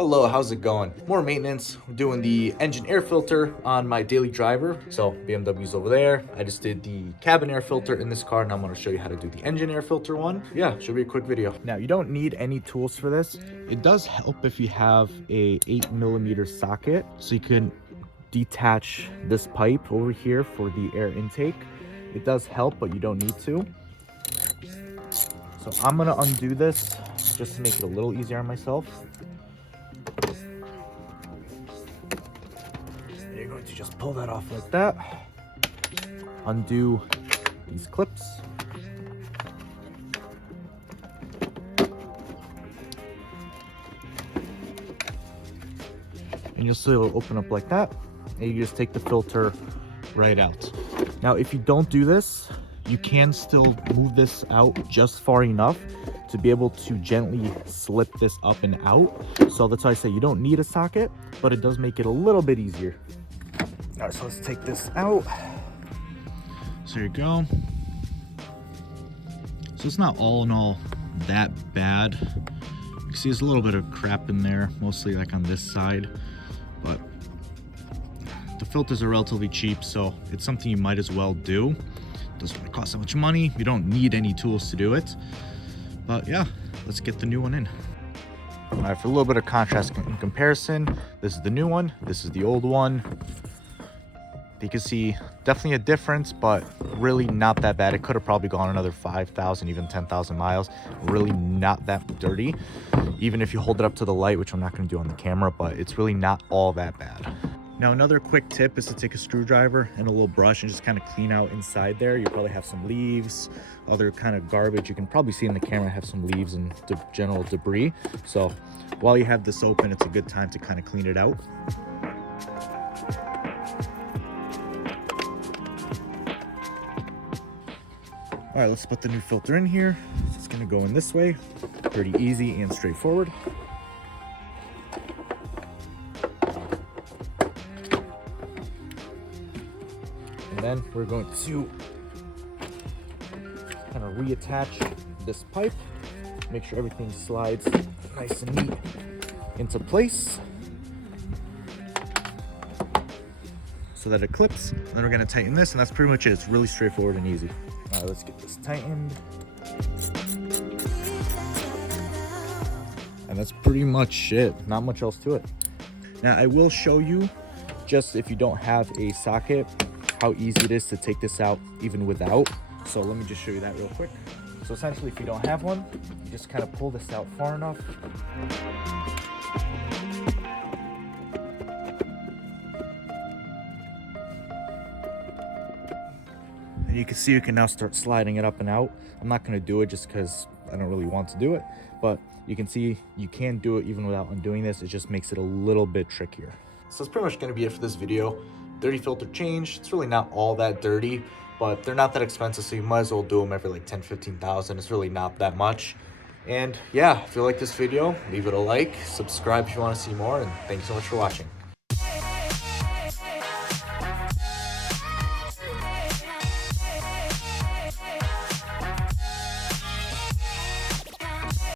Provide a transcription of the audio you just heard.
Hello, how's it going? More maintenance. I'm doing the engine air filter on my daily driver. So BMW's over there. I just did the cabin air filter in this car, and I'm gonna show you how to do the engine air filter one. Yeah, should be a quick video. Now, you don't need any tools for this. It does help if you have a 8mm socket, so you can detach this pipe over here for the air intake. It does help, but you don't need to. So I'm gonna undo this just to make it a little easier on myself. You're going to just pull that off like that. Undo these clips. And you'll see it'll open up like that. And you just take the filter right out. Now, if you don't do this, you can still move this out just far enough to be able to gently slip this up and out. So that's why I say you don't need a socket, but it does make it a little bit easier. All right, so let's take this out. So here you go. So it's not all in all that bad. You can see there's a little bit of crap in there, mostly like on this side, but the filters are relatively cheap, so it's something you might as well do. Doesn't really cost that much money. You don't need any tools to do it, but yeah, let's get the new one in. All right, for a little bit of contrast in comparison, this is the new one, this is the old one. You can see definitely a difference, but really not that bad. It could have probably gone another 5,000, even 10,000 miles. Really not that dirty, even if you hold it up to the light, which I'm not going to do on the camera, but it's really not all that bad. Now, another quick tip is to take a screwdriver and a little brush and just kind of clean out inside there. You probably have some leaves, other kind of garbage. You can probably see in the camera I have some leaves and general debris. So while you have this open, it's a good time to kind of clean it out. All right, let's put the new filter in here. It's gonna go in this way, pretty easy and straightforward. And then we're going to kind of reattach this pipe, make sure everything slides nice and neat into place so that it clips. Then we're gonna tighten this, and that's pretty much it. It's really straightforward and easy. All right, let's get this tightened. And that's pretty much it. Not much else to it. Now, I will show you, just if you don't have a socket, how easy it is to take this out even without. So let me just show you that real quick. So essentially, if you don't have one, you just kind of pull this out far enough. And you can see you can now start sliding it up and out. I'm not going to do it just because I don't really want to do it, but you can see you can do it even without undoing this. It just makes it a little bit trickier. So that's pretty much going to be it for this video. Dirty filter change. It's really not all that dirty, but they're not that expensive, so you might as well do them every like 10, 15,000. It's really not that much. And yeah, if you like this video, leave it a like, subscribe if you want to see more, and thanks so much for watching.